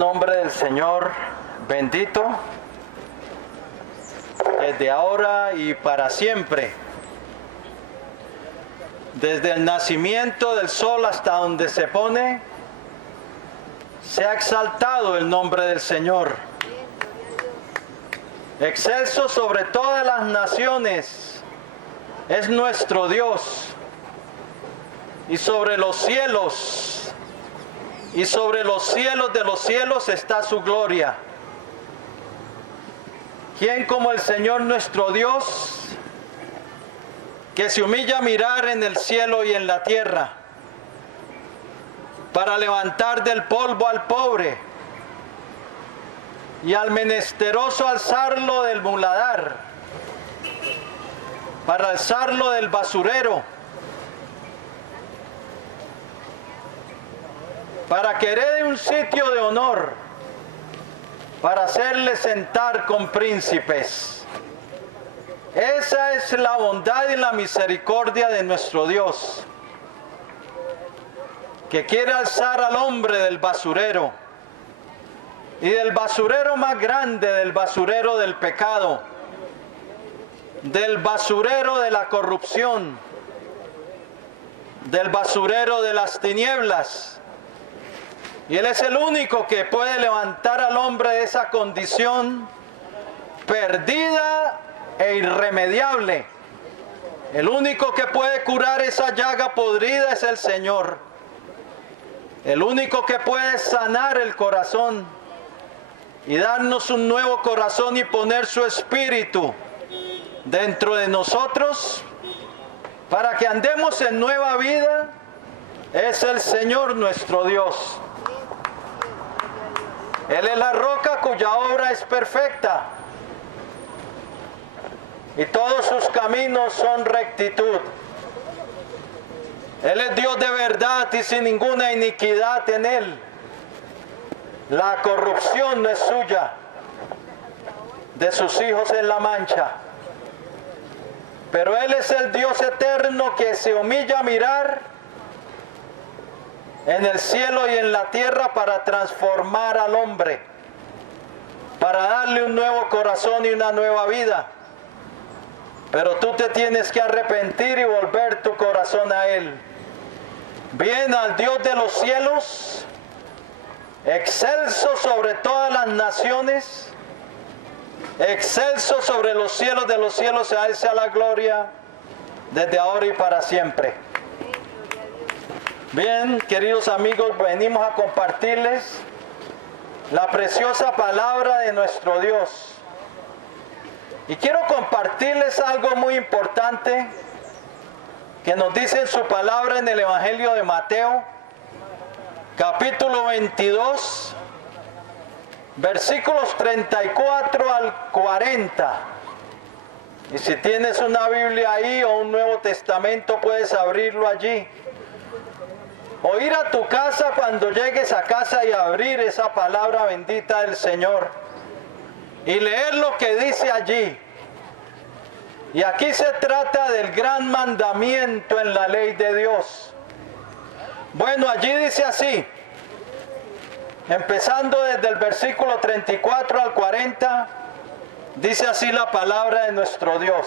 nombre del Señor bendito, desde ahora y para siempre. Desde el nacimiento del sol hasta donde se pone, sea exaltado el nombre del Señor. Excelso sobre todas las naciones es nuestro Dios, y sobre los cielos de los cielos está su gloria. ¿Quién como el Señor nuestro Dios, que se humilla a mirar en el cielo y en la tierra, para levantar del polvo al pobre y al menesteroso alzarlo del muladar, para alzarlo del basurero, para que herede un sitio de honor, para hacerle sentar con príncipes? Esa es la bondad y la misericordia de nuestro Dios, que quiere alzar al hombre del basurero, y del basurero más grande, del basurero del pecado, del basurero de la corrupción, del basurero de las tinieblas. Y Él es el único que puede levantar al hombre de esa condición perdida e irremediable. El único que puede curar esa llaga podrida es el Señor. El único que puede sanar el corazón y darnos un nuevo corazón y poner su espíritu dentro de nosotros para que andemos en nueva vida es el Señor nuestro Dios. Él es la roca cuya obra es perfecta y todos sus caminos son rectitud. Él es Dios de verdad y sin ninguna iniquidad en Él. La corrupción no es suya, de sus hijos es la mancha. Pero Él es el Dios eterno que se humilla a mirar en el cielo y en la tierra para transformar al hombre, para darle un nuevo corazón y una nueva vida. Pero tú te tienes que arrepentir y volver tu corazón a Él. Bien al Dios de los cielos, excelso sobre todas las naciones, excelso sobre los cielos de los cielos, a Él sea la gloria desde ahora y para siempre. Bien, queridos amigos, venimos a compartirles la preciosa palabra de nuestro Dios. Y quiero compartirles algo muy importante que nos dice en su palabra en el Evangelio de Mateo, capítulo 22, versículos 34 al 40. Y si tienes una Biblia ahí o un Nuevo Testamento, puedes abrirlo allí. O ir a tu casa cuando llegues a casa y abrir esa palabra bendita del Señor y leer lo que dice allí. Y aquí se trata del gran mandamiento en la ley de Dios. Bueno, allí dice así, empezando desde el versículo 34 al 40, dice así la palabra de nuestro Dios.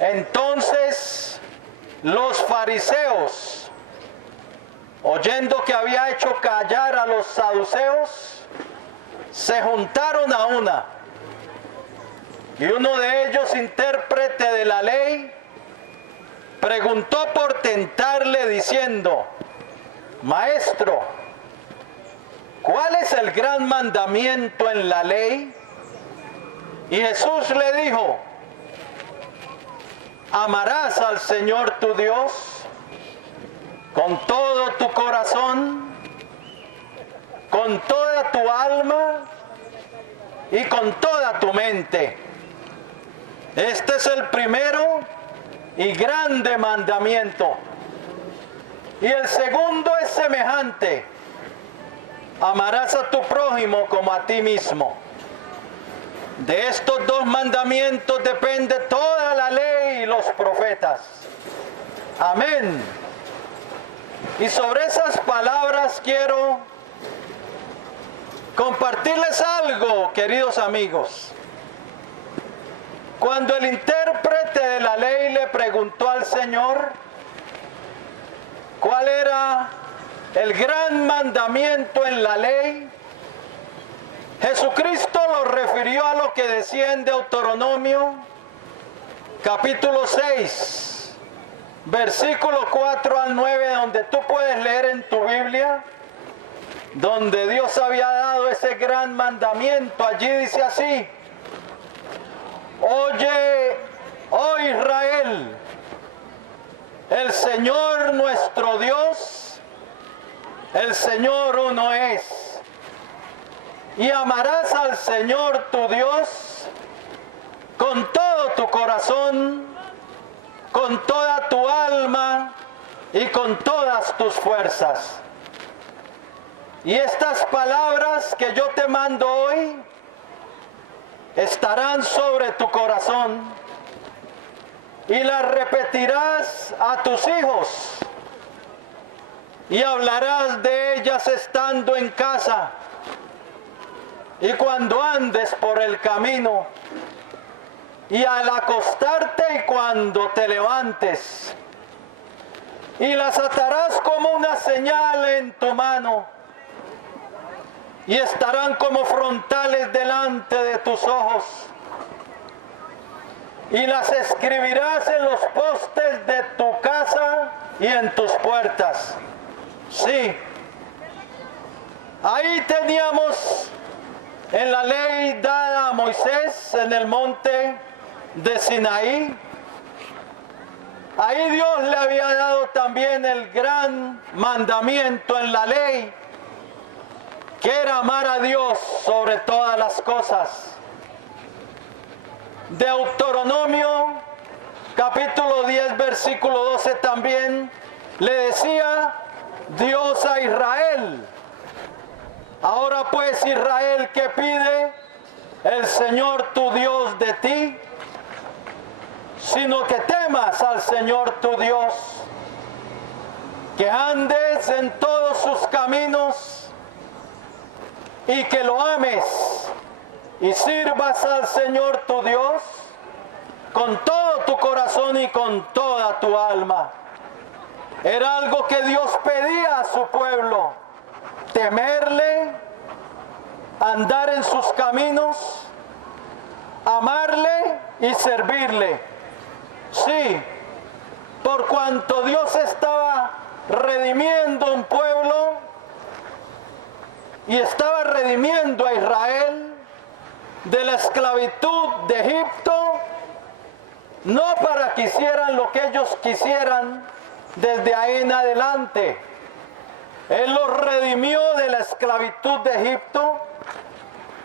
Entonces los fariseos, oyendo que había hecho callar a los saduceos, se juntaron a una. Y uno de ellos, intérprete de la ley, preguntó por tentarle diciendo: Maestro, ¿cuál es el gran mandamiento en la ley? Y Jesús le dijo: amarás al Señor tu Dios con todo tu corazón, con toda tu alma y con toda tu mente. Este es el primero y grande mandamiento. Y el segundo es semejante: amarás a tu prójimo como a ti mismo. De estos dos mandamientos depende toda la ley y los profetas. Amén. Y sobre esas palabras quiero compartirles algo, queridos amigos. Cuando el intérprete de la ley le preguntó al Señor cuál era el gran mandamiento en la ley, Jesucristo lo refirió a lo que decía en Deuteronomio capítulo 6, versículo 4 al 9, donde tú puedes leer en tu Biblia, donde Dios había dado ese gran mandamiento. Allí dice así: oye, oh Israel, el Señor nuestro Dios, el Señor uno es. Y amarás al Señor tu Dios con todo tu corazón, con toda tu alma y con todas tus fuerzas. Y estas palabras que yo te mando hoy estarán sobre tu corazón y las repetirás a tus hijos y hablarás de ellas estando en casa y cuando andes por el camino y al acostarte y cuando te levantes, y las atarás como una señal en tu mano y estarán como frontales delante de tus ojos, y las escribirás en los postes de tu casa y en tus puertas. Sí, ahí teníamos en la ley dada a Moisés en el monte de Sinaí. Ahí Dios le había dado también el gran mandamiento en la ley, que era amar a Dios sobre todas las cosas. Deuteronomio capítulo 10 versículo 12 también le decía Dios a Israel: ahora pues, Israel, ¿qué pide el Señor tu Dios de ti? Sino que temas al Señor tu Dios, que andes en todos sus caminos y que lo ames y sirvas al Señor tu Dios con todo tu corazón y con toda tu alma. Era algo que Dios pedía a su pueblo: temerle, andar en sus caminos, amarle y servirle. Sí, por cuanto Dios estaba redimiendo un pueblo y estaba redimiendo a Israel de la esclavitud de Egipto, no para que hicieran lo que ellos quisieran desde ahí en adelante. Él los redimió de la esclavitud de Egipto,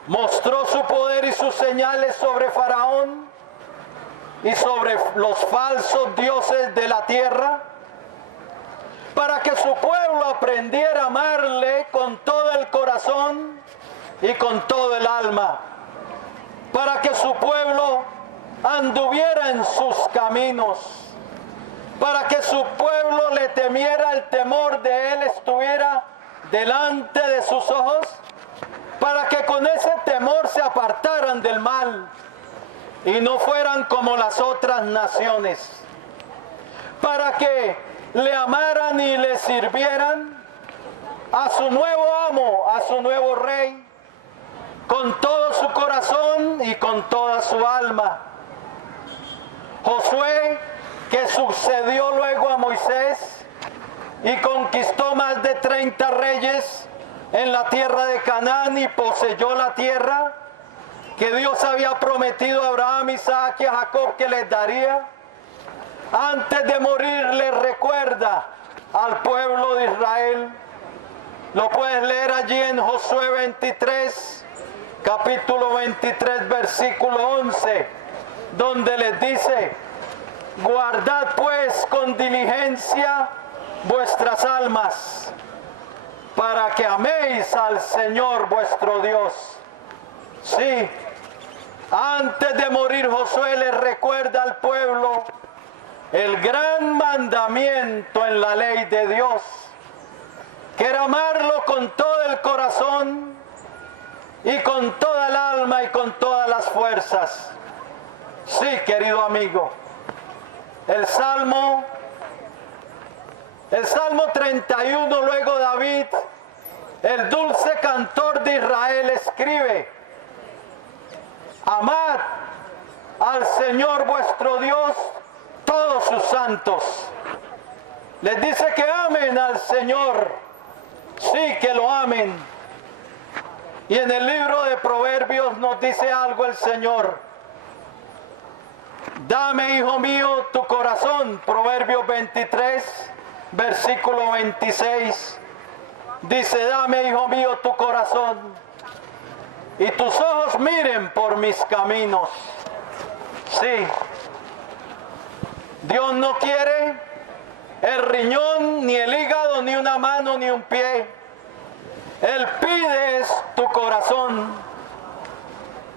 mostró su poder y sus señales sobre Faraón y sobre los falsos dioses de la tierra, para que su pueblo aprendiera a amarle con todo el corazón y con todo el alma, para que su pueblo anduviera en sus caminos, para que su pueblo le temiera, el temor de él estuviera delante de sus ojos, para que con ese temor se apartaran del mal y no fueran como las otras naciones, para que le amaran y le sirvieran a su nuevo amo, a su nuevo rey, con todo su corazón y con toda su alma. Josué, que sucedió luego a Moisés y conquistó más de 30 reyes en la tierra de Canaán y poseyó la tierra que Dios había prometido a Abraham, Isaac y a Jacob que les daría. Antes de morir le recuerda al pueblo de Israel. Lo puedes leer allí en Josué 23, capítulo 23, versículo 11, donde les dice: guardad pues con diligencia vuestras almas, para que améis al Señor vuestro Dios. Sí, antes de morir Josué le recuerda al pueblo el gran mandamiento en la ley de Dios, que era amarlo con todo el corazón, y con toda el alma y con todas las fuerzas. Sí, querido amigo, el Salmo 31, luego David, el dulce cantor de Israel, escribe: amad al Señor vuestro Dios, todos sus santos. Les dice que amen al Señor, sí, que lo amen. Y en el libro de Proverbios nos dice algo el Señor: dame, hijo mío, tu corazón. Proverbios 23, versículo 26. Dice: dame, hijo mío, tu corazón, y tus ojos miren por mis caminos. Sí, Dios no quiere el riñón, ni el hígado, ni una mano, ni un pie. Él pide tu corazón.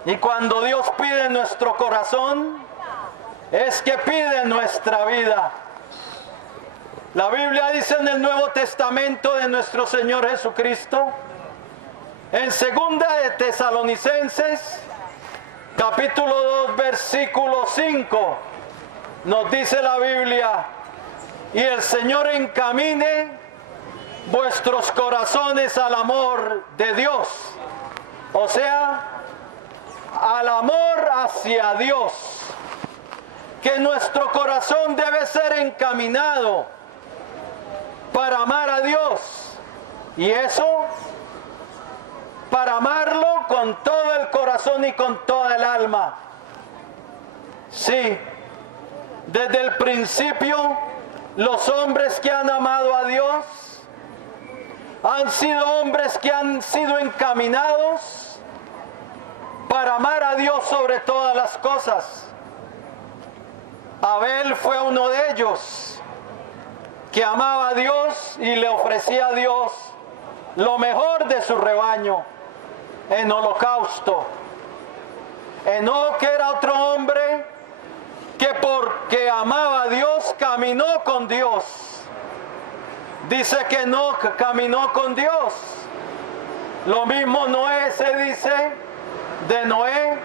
Y cuando Dios pide nuestro corazón, es que pide nuestra vida. La Biblia dice en el Nuevo Testamento de nuestro Señor Jesucristo, en 2 de Tesalonicenses, capítulo 2, versículo 5, nos dice la Biblia: y el Señor encamine vuestros corazones al amor de Dios. O sea, al amor hacia Dios. Que nuestro corazón debe ser encaminado para amar a Dios. Y eso, para amarlo con todo el corazón y con toda el alma. Sí, desde el principio, los hombres que han amado a Dios han sido hombres que han sido encaminados para amar a Dios sobre todas las cosas. Abel fue uno de ellos, que amaba a Dios y le ofrecía a Dios lo mejor de su rebaño en holocausto. Enoc era otro hombre que porque amaba a Dios, caminó con Dios. Dice que Enoc caminó con Dios. Lo mismo Noé se dice de Noé,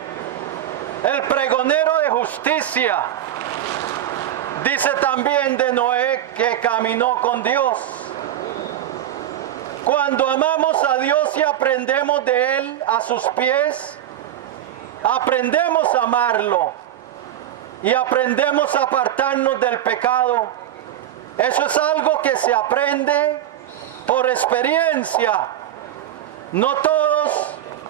el pregonero de justicia. Dice también de Noé que caminó con Dios. Cuando amamos a Dios y aprendemos de Él a sus pies, aprendemos a amarlo y aprendemos a apartarnos del pecado. Eso es algo que se aprende por experiencia. No todos,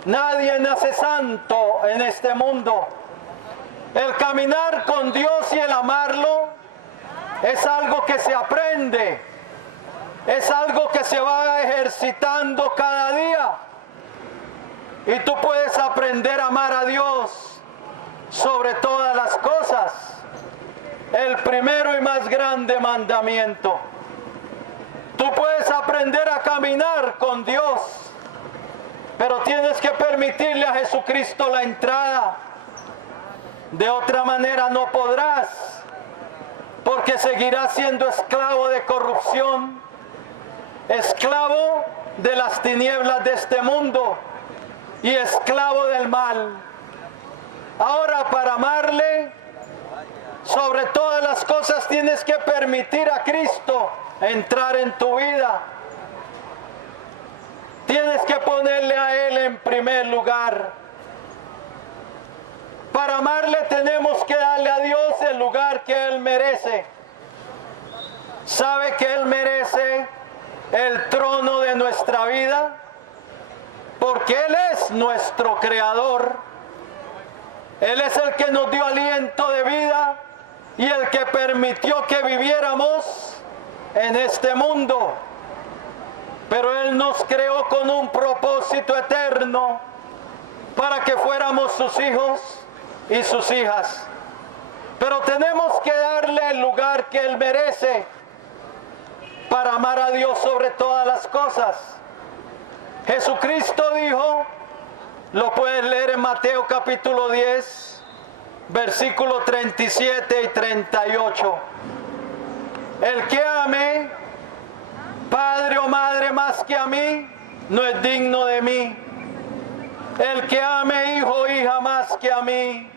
nadie nace santo en este mundo. El caminar con Dios y el amarlo es algo que se aprende. Es algo que se va ejercitando cada día. Y tú puedes aprender a amar a Dios sobre todas las cosas. El primero y más grande mandamiento. Tú puedes aprender a caminar con Dios, pero tienes que permitirle a Jesucristo la entrada. De otra manera no podrás, porque seguirás siendo esclavo de corrupción, esclavo de las tinieblas de este mundo y esclavo del mal. Ahora, para amarle sobre todas las cosas, tienes que permitir a Cristo entrar en tu vida. Tienes que ponerle a Él en primer lugar. Para amarle tenemos que darle a Dios el lugar que Él merece. ¿Sabe que Él merece el trono de nuestra vida? Porque Él es nuestro creador. Él es el que nos dio aliento de vida y el que permitió que viviéramos en este mundo. Pero Él nos creó con un propósito eterno para que fuéramos sus hijos y sus hijas. Pero tenemos que darle el lugar que Él merece para amar a Dios sobre todas las cosas. Jesucristo dijo, lo puedes leer en Mateo capítulo 10, versículos 37 y 38. El que ame padre o madre más que a mí, no es digno de mí. El que ame hijo o hija más que a mí,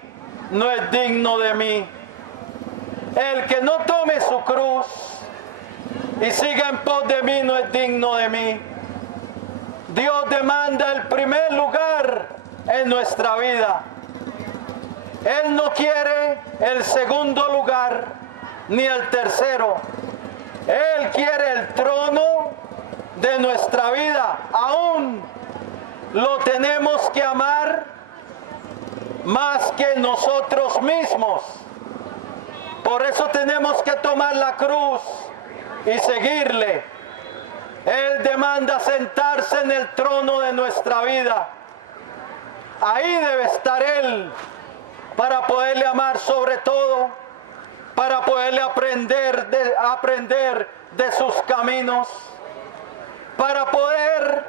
no es digno de mí. El que no tome su cruz y siga en pos de mí, no es digno de mí. Dios demanda el primer lugar en nuestra vida. Él no quiere el segundo lugar ni el tercero. Él quiere el trono de nuestra vida. Aún lo tenemos que amar más que nosotros mismos. Por eso tenemos que tomar la cruz y seguirle. Él demanda sentarse en el trono de nuestra vida. Ahí debe estar Él para poderle amar sobre todo, para poderle aprender de sus caminos, para poder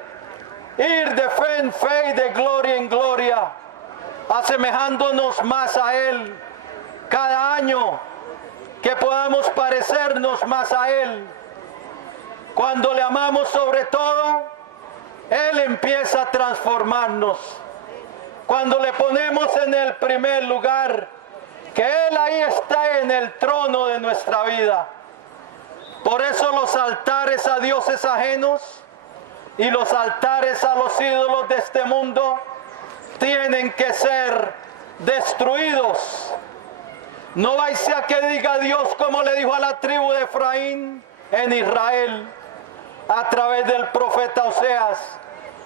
ir de fe en fe y de gloria en gloria, asemejándonos más a Él cada año, que podamos parecernos más a Él. Cuando le amamos sobre todo, Él empieza a transformarnos. Cuando le ponemos en el primer lugar, que Él ahí está en el trono de nuestra vida. Por eso los altares a dioses ajenos y los altares a los ídolos de este mundo tienen que ser destruidos. No vais a que diga Dios como le dijo a la tribu de Efraín en Israel a través del profeta Oseas: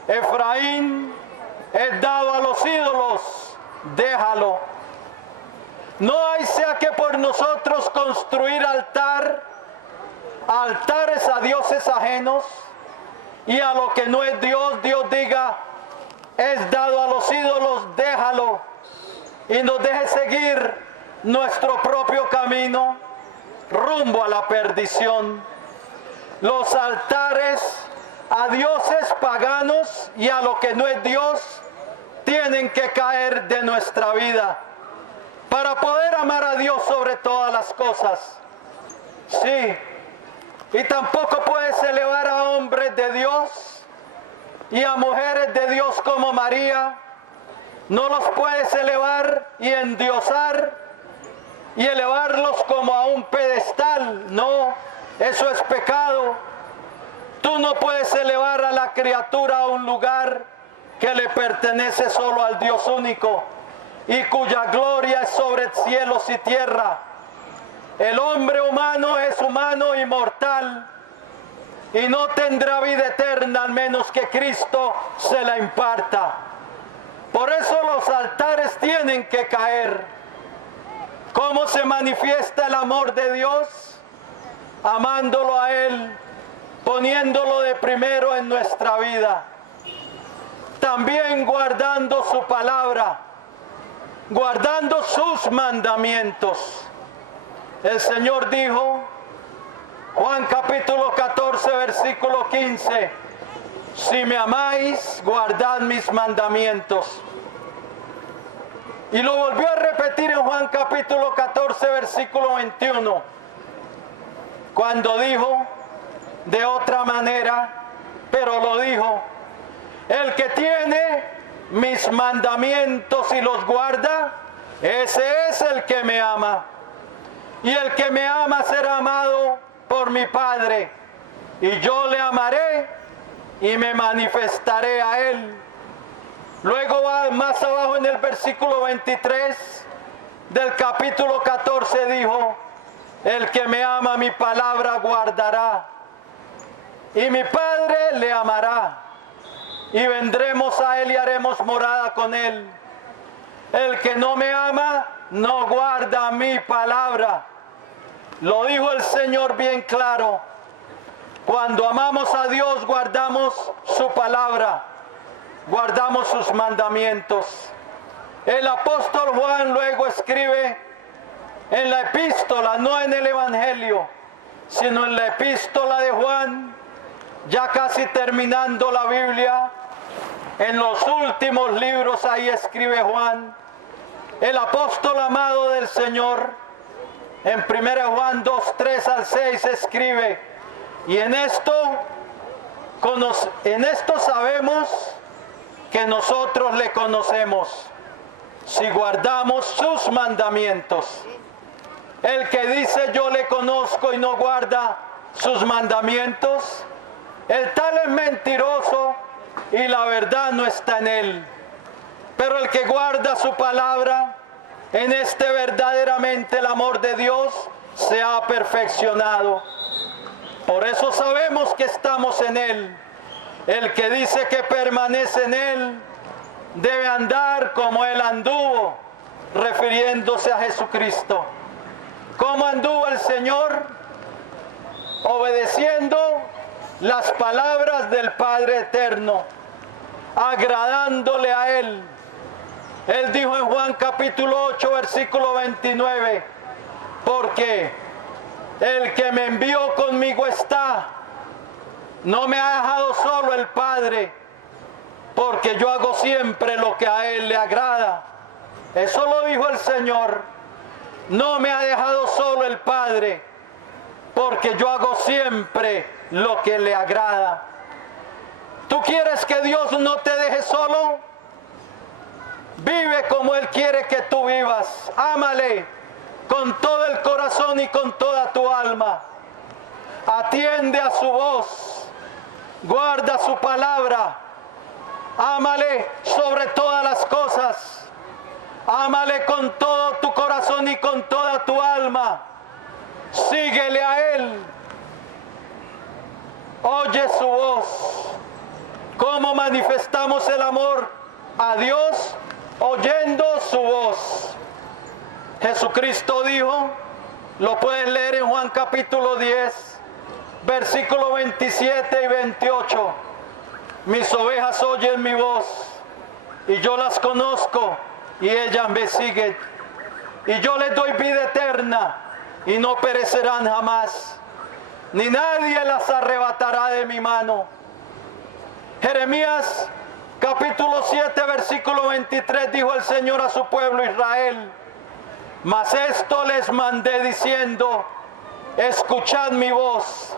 Efraín es dado a los ídolos, déjalo. No hay sea que por nosotros construir altares a dioses ajenos y a lo que no es Dios, Dios diga es dado a los ídolos, déjalo, y nos deje seguir nuestro propio camino rumbo a la perdición. Los altares a dioses paganos y a lo que no es Dios tienen que caer de nuestra vida para poder amar a Dios sobre todas las cosas. Sí, y tampoco puedes elevar a hombres de Dios y a mujeres de Dios como María. No los puedes elevar y endiosar y elevarlos como a un pedestal. No, eso es pecado. Tú no puedes elevar a la criatura a un lugar que le pertenece solo al Dios único y cuya gloria es sobre cielos y tierra. El hombre humano es humano y mortal y no tendrá vida eterna al menos que Cristo se la imparta. Por eso los altares tienen que caer. ¿Cómo se manifiesta el amor de Dios? Amándolo a Él, poniéndolo de primero en nuestra vida. También guardando su palabra, guardando sus mandamientos. El Señor dijo, Juan capítulo 14, versículo 15, si me amáis, guardad mis mandamientos. Y lo volvió a repetir en Juan capítulo 14, versículo 21, cuando dijo de otra manera, pero lo dijo: el que tiene mis mandamientos y los guarda, ese es el que me ama. Y el que me ama será amado por mi Padre, y yo le amaré y me manifestaré a él. Luego va más abajo en el versículo 23 del capítulo 14, dijo: el que me ama mi palabra guardará, y mi Padre le amará, y vendremos a él y haremos morada con él. El que no me ama no guarda mi palabra. Lo dijo el Señor bien claro. Cuando amamos a Dios, guardamos su palabra, guardamos sus mandamientos. El apóstol Juan luego escribe en la epístola, no en el Evangelio, sino en la epístola de Juan, ya casi terminando la Biblia, en los últimos libros, ahí escribe Juan, el apóstol amado del Señor, en 1 Juan 2, 3 al 6 escribe: y en esto sabemos que nosotros le conocemos si guardamos sus mandamientos. El que dice yo le conozco y no guarda sus mandamientos, el tal es mentiroso y la verdad no está en él. Pero el que guarda su palabra, en este verdaderamente el amor de Dios se ha perfeccionado. Por eso sabemos que estamos en él. El que dice que permanece en él debe andar como él anduvo, refiriéndose a Jesucristo. ¿Cómo anduvo el Señor? Obedeciendo las palabras del Padre Eterno, agradándole a Él. Él dijo en Juan capítulo 8, versículo 29, porque el que me envió conmigo está, no me ha dejado solo el Padre, porque yo hago siempre lo que a Él le agrada. Eso lo dijo el Señor. No me ha dejado solo el Padre, porque yo hago siempre lo que le agrada. ¿Tú quieres que Dios no te deje solo? Vive como Él quiere que tú vivas. Ámale con todo el corazón y con toda tu alma. Atiende a su voz. Guarda su palabra. Ámale sobre todas las cosas. Ámale con todo tu corazón y con toda tu alma. Síguele a Él. Oye su voz. ¿Cómo manifestamos el amor a Dios? Oyendo su voz. Jesucristo dijo, lo puedes leer en Juan capítulo 10, versículo 27 y 28. Mis ovejas oyen mi voz y yo las conozco y ellas me siguen. Y yo les doy vida eterna y no perecerán jamás, ni nadie las arrebatará de mi mano. Jeremías capítulo 7 versículo 23 dijo el Señor a su pueblo Israel, mas esto les mandé diciendo, escuchad mi voz,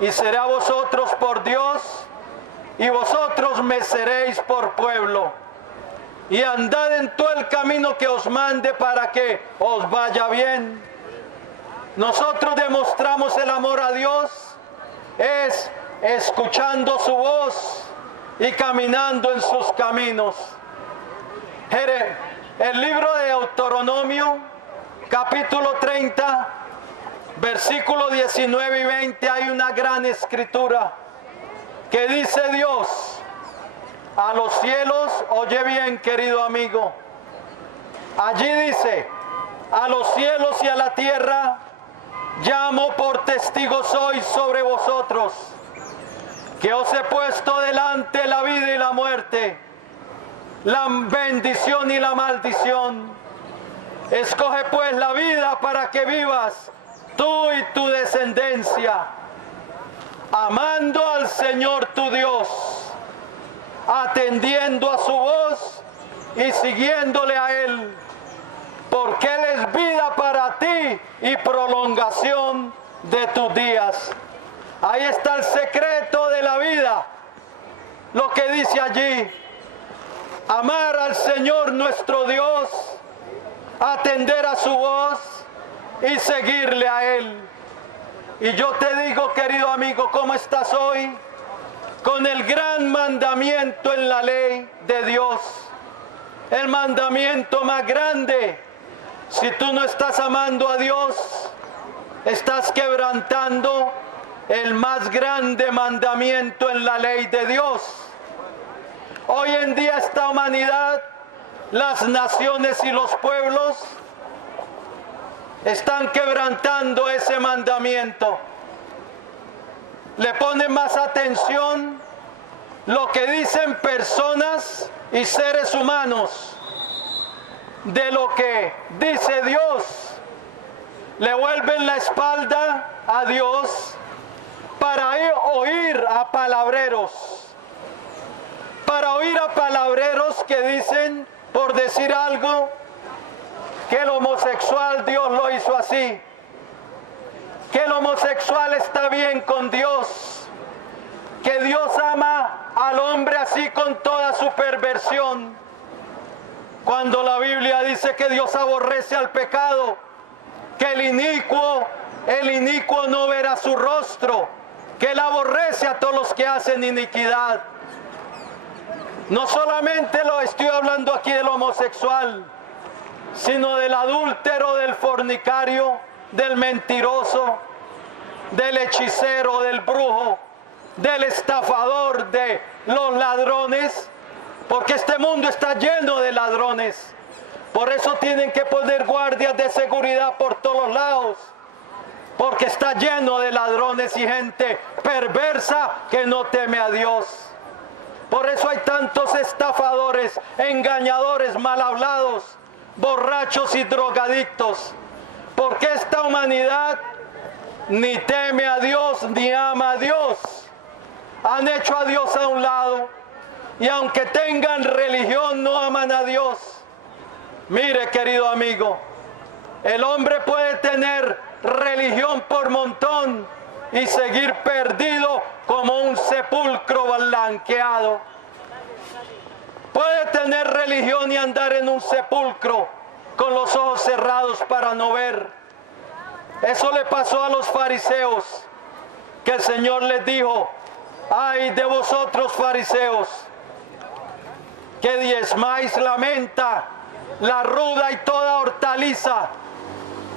y seré a vosotros por Dios, y vosotros me seréis por pueblo, y andad en todo el camino que os mande para que os vaya bien. Nosotros demostramos el amor a Dios es escuchando su voz y caminando en sus caminos. El libro de Deuteronomio, capítulo 30, versículo 19 y 20, hay una gran escritura que dice Dios, a los cielos, oye bien querido amigo, allí dice, a los cielos y a la tierra, llamo por testigos hoy sobre vosotros, que os he puesto delante la vida y la muerte, la bendición y la maldición. Escoge pues la vida para que vivas tú y tu descendencia, amando al Señor tu Dios, atendiendo a su voz y siguiéndole a Él, porque Él es vida para ti y prolongación de tus días. Ahí está el secreto de la vida, lo que dice allí, amar al Señor nuestro Dios, atender a su voz y seguirle a Él. Y yo te digo, querido amigo, ¿cómo estás hoy? Con el gran mandamiento en la ley de Dios, el mandamiento más grande. Si tú no estás amando a Dios, estás quebrantando el más grande mandamiento en la ley de Dios. Hoy en día esta humanidad, las naciones y los pueblos están quebrantando ese mandamiento. Le ponen más atención lo que dicen personas y seres humanos de lo que dice Dios. Le vuelven la espalda a Dios para oír a palabreros. Para oír a palabreros que dicen, por decir algo, que el homosexual Dios lo hizo así, que el homosexual está bien con Dios, que Dios ama al hombre así con toda su perversión. Cuando la Biblia dice que Dios aborrece al pecado, que el inicuo no verá su rostro, que Él aborrece a todos los que hacen iniquidad. No solamente lo estoy hablando aquí del homosexual, sino del adúltero, del fornicario, del mentiroso, del hechicero, del brujo, del estafador, de los ladrones, porque este mundo está lleno de ladrones. Por eso tienen que poner guardias de seguridad por todos lados, porque está lleno de ladrones y gente perversa que no teme a Dios. Por eso hay tantos estafadores, engañadores, mal hablados, borrachos y drogadictos, porque esta humanidad ni teme a Dios ni ama a Dios. Han hecho a Dios a un lado, y aunque tengan religión no aman a Dios. Mire, querido amigo, el hombre puede tener religión por montón y seguir perdido como un sepulcro blanqueado. Puede tener religión y andar en un sepulcro con los ojos cerrados para no ver. Eso le pasó a los fariseos, que el Señor les dijo: ay de vosotros, fariseos, que diezmáis la menta, la ruda y toda hortaliza,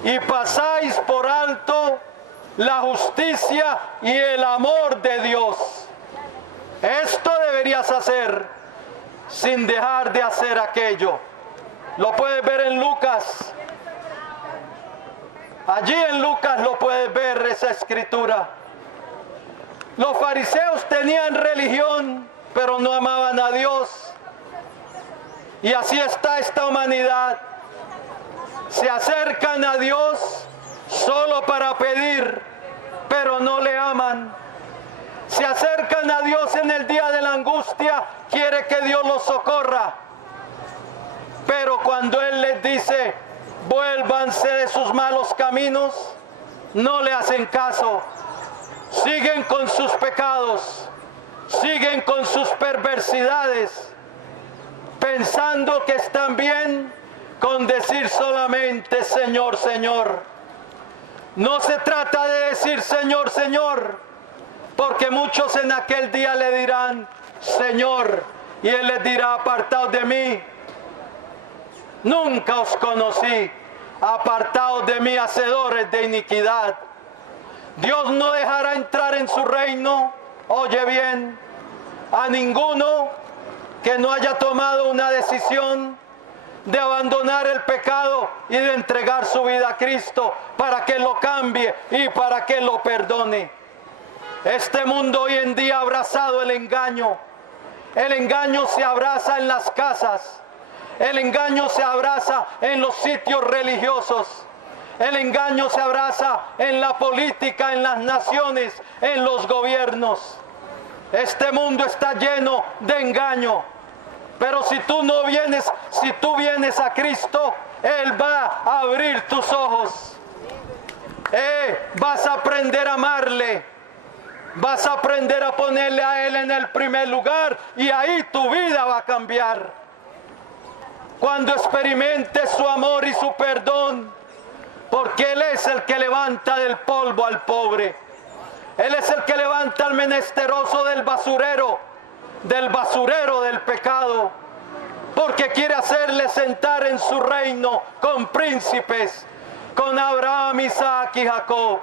y pasáis por alto la justicia y el amor de Dios. Esto deberías hacer sin dejar de hacer aquello. Lo puedes ver en Lucas. Allí en Lucas lo puedes ver, esa escritura. Los fariseos tenían religión, pero no amaban a Dios. Y así está esta humanidad. Se acercan a Dios solo para pedir, pero no le aman. Se acercan a Dios en el día de la angustia, quiere que Dios los socorra. Pero cuando Él les dice: vuélvanse de sus malos caminos, no le hacen caso. Siguen con sus pecados, siguen con sus perversidades, pensando que están bien con decir solamente Señor, Señor. No se trata de decir Señor, Señor, porque muchos en aquel día le dirán Señor, y Él les dirá: apartaos de mí, nunca os conocí, apartaos de mí, hacedores de iniquidad. Dios no dejará entrar en su reino, oye bien, a ninguno que no haya tomado una decisión de abandonar el pecado y de entregar su vida a Cristo para que lo cambie y para que lo perdone. Este mundo hoy en día ha abrazado el engaño. El engaño se abraza en las casas. El engaño se abraza en los sitios religiosos. El engaño se abraza en la política, en las naciones, en los gobiernos. Este mundo está lleno de engaño. Pero si tú vienes a Cristo, Él va a abrir tus ojos. Vas a aprender a amarle. Vas a aprender a ponerle a Él en el primer lugar, y ahí tu vida va a cambiar. Cuando experimentes su amor y su perdón, porque Él es el que levanta del polvo al pobre. Él es el que levanta al menesteroso del basurero del pecado, porque quiere hacerle sentar en su reino con príncipes, con Abraham, Isaac y Jacob.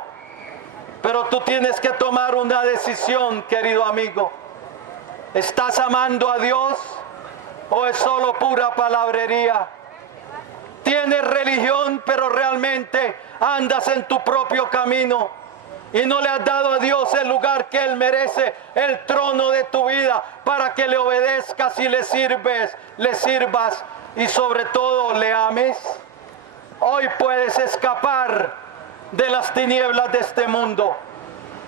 Pero tú tienes que tomar una decisión, querido amigo. ¿Estás amando a Dios o es solo pura palabrería? Tienes religión, pero realmente andas en tu propio camino y no le has dado a Dios el lugar que Él merece, el trono de tu vida, para que le obedezcas y le sirvas y sobre todo le ames. Hoy puedes escapar de las tinieblas de este mundo.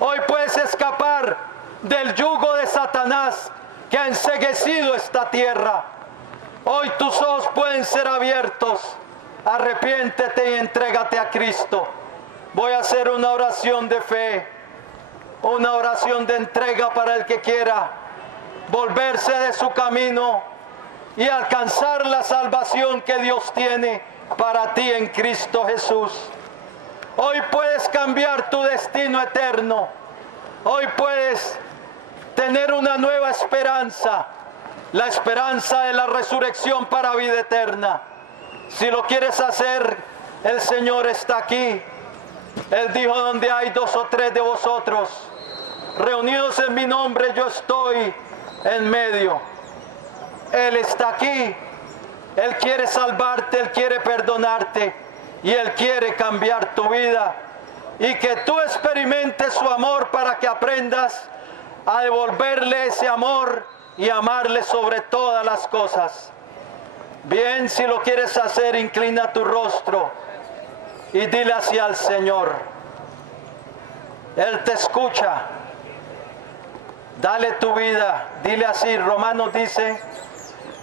Hoy puedes escapar del yugo de Satanás que ha enceguecido esta tierra. Hoy tus ojos pueden ser abiertos. Arrepiéntete y entrégate a Cristo. Voy a hacer una oración de fe, una oración de entrega para el que quiera volverse de su camino y alcanzar la salvación que Dios tiene para ti en Cristo Jesús. Hoy puedes cambiar tu destino eterno. Hoy puedes tener una nueva esperanza, la esperanza de la resurrección para vida eterna. Si lo quieres hacer, el Señor está aquí. Él dijo: donde hay 2 o 3 de vosotros reunidos en mi nombre, yo estoy en medio. Él está aquí. Él quiere salvarte, Él quiere perdonarte y Él quiere cambiar tu vida y que tú experimentes su amor para que aprendas a devolverle ese amor y amarle sobre todas las cosas. Bien, si lo quieres hacer, inclina tu rostro y dile así al Señor. Él te escucha. Dale tu vida. Dile así. Romanos dice: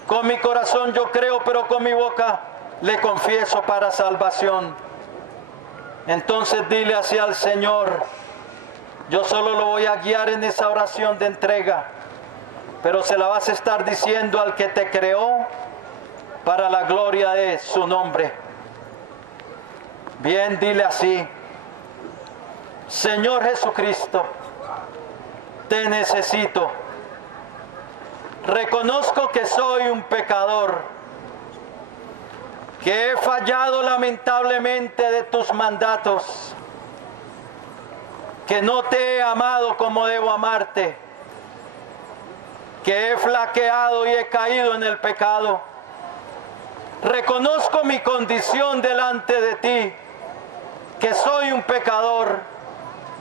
con mi corazón yo creo, pero con mi boca le confieso para salvación. Entonces dile así al Señor. Yo solo lo voy a guiar en esa oración de entrega, pero se la vas a estar diciendo al que te creó para la gloria de su nombre. Bien, dile así: Señor Jesucristo, te necesito. Reconozco que soy un pecador, que he fallado lamentablemente de tus mandatos, que no te he amado como debo amarte, que he flaqueado y he caído en el pecado. Reconozco mi condición delante de ti, que soy un pecador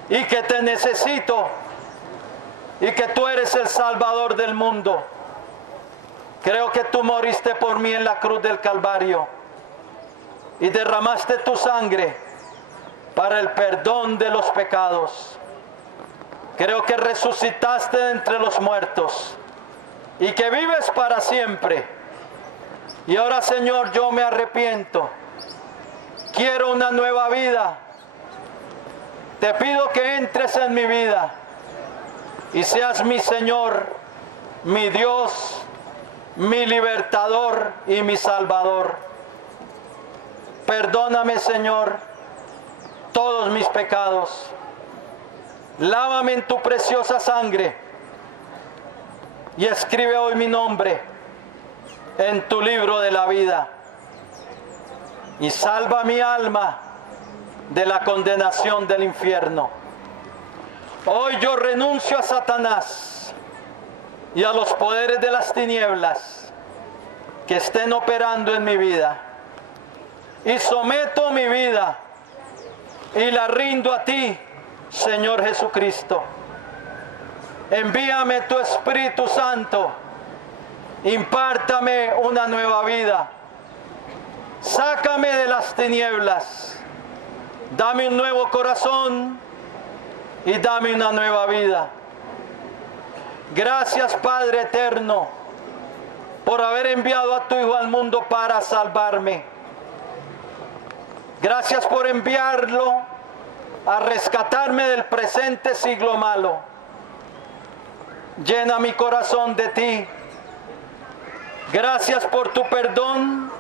y que te necesito y que tú eres el Salvador del mundo. Creo que tú moriste por mí en la cruz del Calvario y derramaste tu sangre para el perdón de los pecados. Creo que resucitaste de entre los muertos y que vives para siempre. Y ahora, Señor, yo me arrepiento. Quiero una nueva vida. Te pido que entres en mi vida y seas mi Señor, mi Dios, mi libertador y mi Salvador. Perdóname, Señor, todos mis pecados. Lávame en tu preciosa sangre y escribe hoy mi nombre en tu libro de la vida. Y salva mi alma de la condenación del infierno. Hoy yo renuncio a Satanás y a los poderes de las tinieblas que estén operando en mi vida. Y someto mi vida y la rindo a ti, Señor Jesucristo. Envíame tu Espíritu Santo. Impártame una nueva vida. Sácame de las tinieblas. Dame un nuevo corazón y dame una nueva vida. Gracias, Padre eterno, por haber enviado a tu Hijo al mundo para salvarme. Gracias por enviarlo a rescatarme del presente siglo malo. Llena mi corazón de ti. Gracias por tu perdón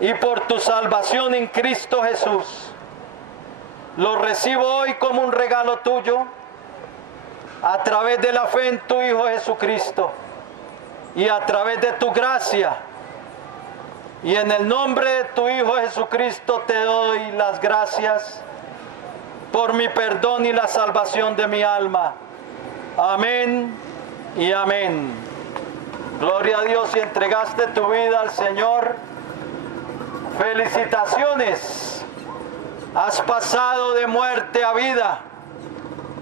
y por tu salvación en Cristo Jesús. Lo recibo hoy como un regalo tuyo a través de la fe en tu Hijo Jesucristo y a través de tu gracia. Y en el nombre de tu Hijo Jesucristo te doy las gracias por mi perdón y la salvación de mi alma. Amén y amén. Gloria a Dios, y entregaste tu vida al Señor. Felicitaciones. Has pasado de muerte a vida,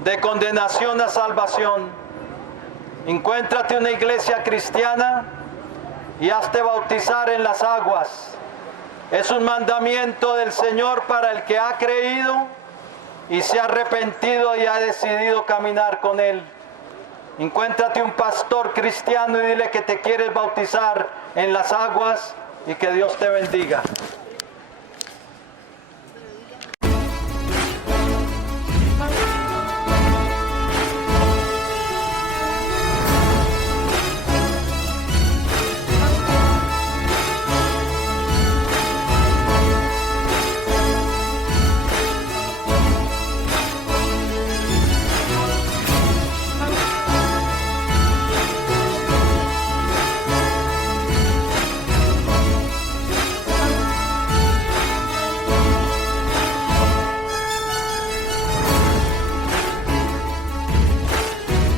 de condenación a salvación. Encuéntrate una iglesia cristiana y hazte bautizar en las aguas. Es un mandamiento del Señor para el que ha creído y se ha arrepentido y ha decidido caminar con Él. Encuéntrate un pastor cristiano y dile que te quieres bautizar en las aguas y que Dios te bendiga.